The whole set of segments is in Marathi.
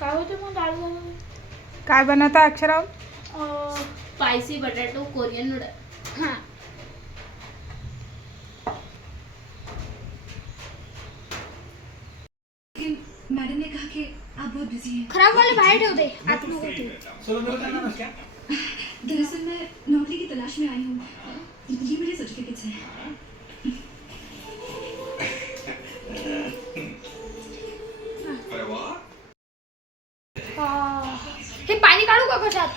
काय होते मग डाळ काय बनवता अक्षरा? स्पाइसी बटाटो कोरियन नूडल। हाँ मैडम ने कहा कि आप बहुत बिजी हैं। खराब वाले बाहर ठेव दे आत नको ठेव। दरअसल मैं नौकरी की तलाश में आई हूँ। ये मेरे सर्टिफिकेट्स हैं। हे पाणी काढू का कशात?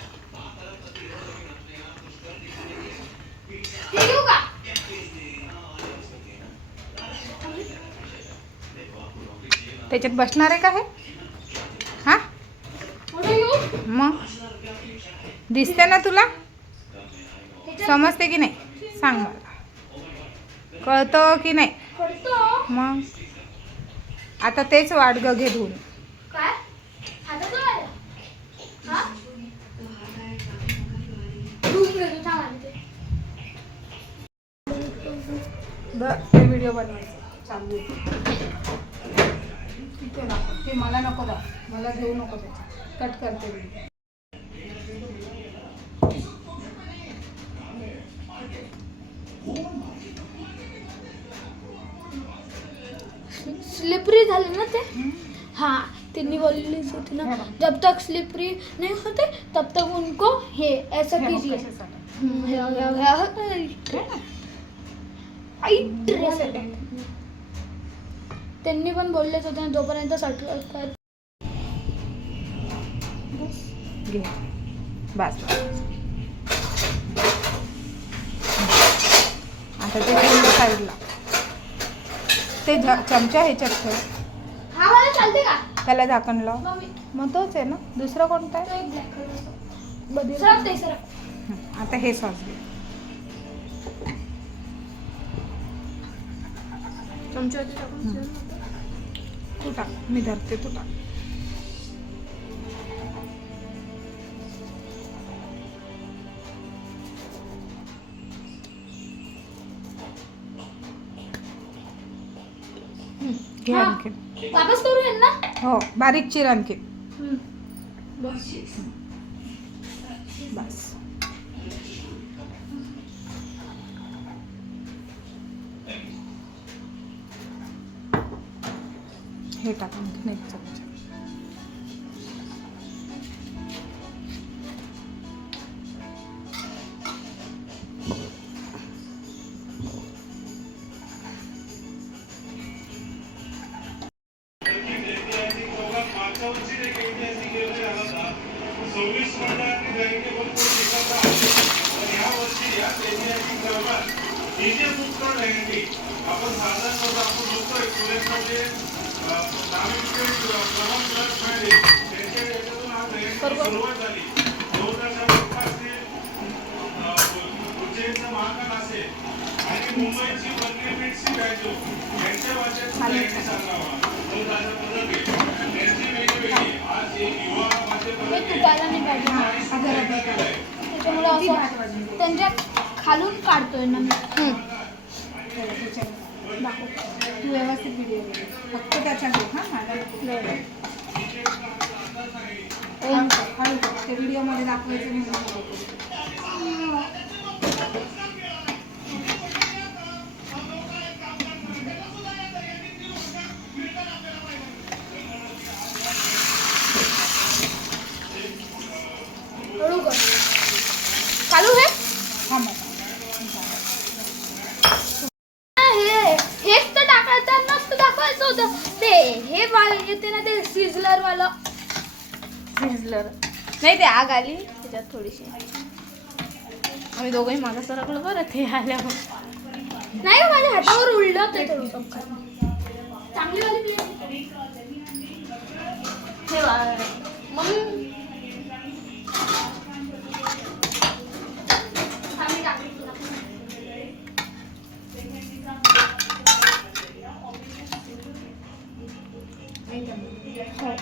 हे घेऊ का? त्याच्यात बसणार आहे का हे? हा मोठं घेऊ? मग दिसते ना तुला? समजते की नाही सांग मला, कळतं की नाही? करतो मग आता तेच वाढ घे धुवून। काय हातात आलं? हा धुवून घेतो थांब आधी ते। ते व्हिडिओ बनवायचं चालू आहे ते नको, ते मला नको दा, मला घेऊ नको त्याच्यात, कट करते व्हिडिओ। स्लिपरी झाले ना ते? हाँ तिन्नी बोललीच होती ना, जब तक स्लिपरी नहीं होते तब तक उनको हे ऐसा कीजिए। त्यांनी पण बोललेच होते ना जोपर्यंत सटल कर घे बस। आता ते साईडला ते चमचा ह्याच्यात ठेव। हा वाला चालते का? त्याला झाकण लाव। मम्मी मग तोच आहे ना, दुसरा कोणता आहे? तो एक ब्लॅक कलरचा सरक ते सरक। आता हे सॉस घे, चमचा टाकून तू टाक, मी धरते, तू टाक। घे आणखी, वापस करू ना? हो बारीक चिर आणखी बस बस। हे टाक आणखी एक चमचा। तुपायला नाही पाहिजे त्याच्यामुळे असं त्यांच्या खालून काढतोय ना मी। तू व्यवस्थित व्हिडिओ घे, फक्त त्याच्या घे। हां माझा हळू ते व्हिडिओमध्ये दाखवायचं नाही। चालू है हेच तर टाकायचं नसतं, दाखवायचं होतं ते हे येते ना ते सिझलर वाला। सिझलर नाही, ते आग आली त्याच्यात थोडीशी, आम्ही दोघंही मागं सरकलो बरं ते आल्यावर। नाही माझ्या हातावर उडलं ते थोडं चांगली वाली मग हो.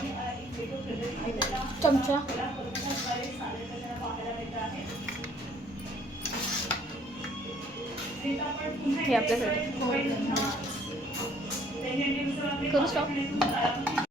चमचा हे आपल्यासाठी करू स्टॉप.